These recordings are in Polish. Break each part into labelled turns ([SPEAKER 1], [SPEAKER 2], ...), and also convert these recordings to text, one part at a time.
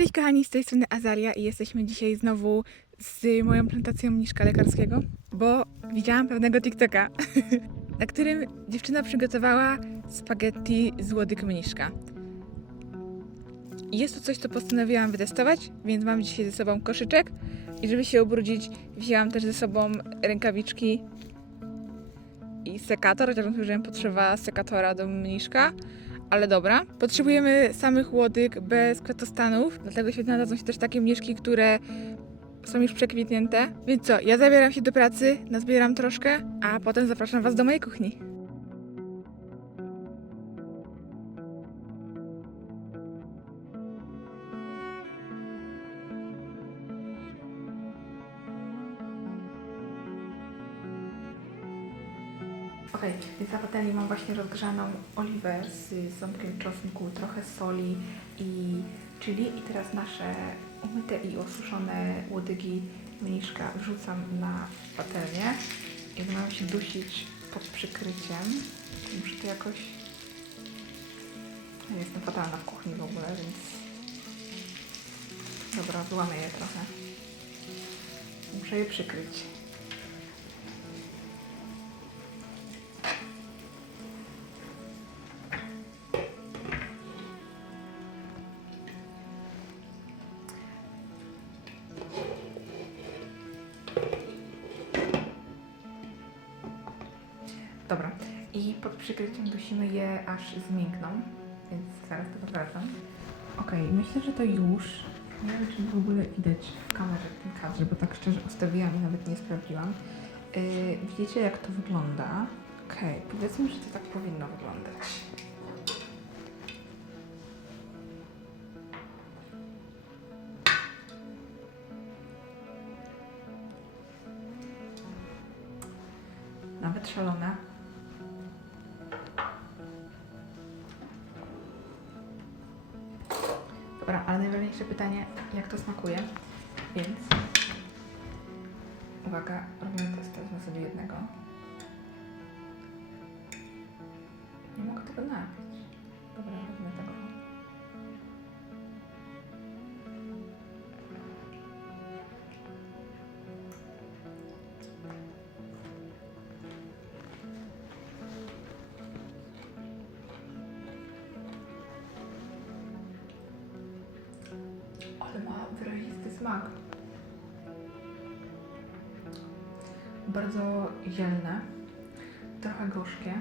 [SPEAKER 1] Cześć kochani, z tej strony Azaria i jesteśmy dzisiaj znowu z moją plantacją mniszka lekarskiego, bo widziałam pewnego TikToka, na którym dziewczyna przygotowała spaghetti z łodyg mniszka. Jest to coś, co postanowiłam wytestować, więc mam dzisiaj ze sobą koszyczek i żeby się ubrudzić, wzięłam też ze sobą rękawiczki i sekator, chociaż mówię, potrzeba sekatora do mniszka, ale dobra. Potrzebujemy samych łodyg bez kwiatostanów, dlatego świetnie nadadzą się też takie mniszki, które są już przekwitnięte. Więc co, ja zabieram się do pracy, nazbieram troszkę, a potem zapraszam Was do mojej kuchni. Okej, więc na patelni mam właśnie rozgrzaną oliwę z ząbkiem czosnku, trochę soli i chili i teraz nasze umyte i osuszone łodygi mniszka wrzucam na patelnię i mają się dusić pod przykryciem. Muszę to jakoś... Ja jestem fatalna w kuchni w ogóle, więc... Dobra, wyłamię je trochę. Muszę je przykryć. Dobra. I pod przykryciem dusimy je aż zmiękną, więc zaraz to powracam. Okej, myślę, że to już. Nie wiem, czy w ogóle widać w kamerze w tym bo tak szczerze ustawiłam i nawet nie sprawdziłam. Yy, widzicie, jak to wygląda? Okej, powiedzmy, że to tak powinno wyglądać. Nawet szalone. Dobra, ale najważniejsze pytanie, jak to smakuje? Więc uwaga, robimy test wezmę sobie jednego. Nie mogę tego napić. Dobra, wezmę tego. Wyrazisty smak. Bardzo zielne, trochę gorzkie,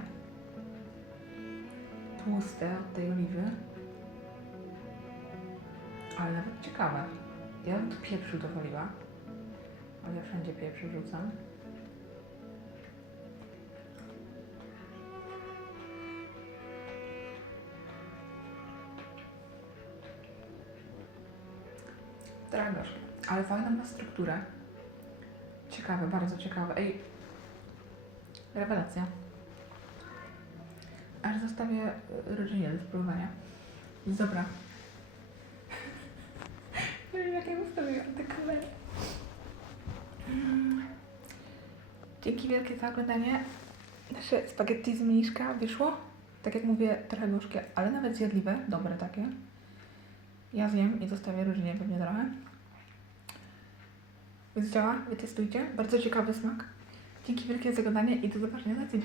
[SPEAKER 1] tłuste od tej oliwy, ale nawet ciekawe. Ja bym tu pieprzu dowoliła, ale ja wszędzie pieprz rzucam. Gorzkie, ale fajną ma strukturę. Ciekawe, bardzo ciekawe. Ej, rewelacja. Aż zostawię y, rodzinie do spróbowania. Dobra. Nie wiem, jak ja ustawiłam tę kamerę. Mm. Dzięki wielkie za oglądanie. Nasze spaghetti z mniszka wyszło. Tak jak mówię, trochę gorzkie, ale nawet zjadliwe. Dobre takie. Ja zjem i zostawię rodzinie pewnie trochę. Więc działa, wytestujcie. Bardzo ciekawy smak. Dzięki wielkie za i do zobaczenia za tydzień.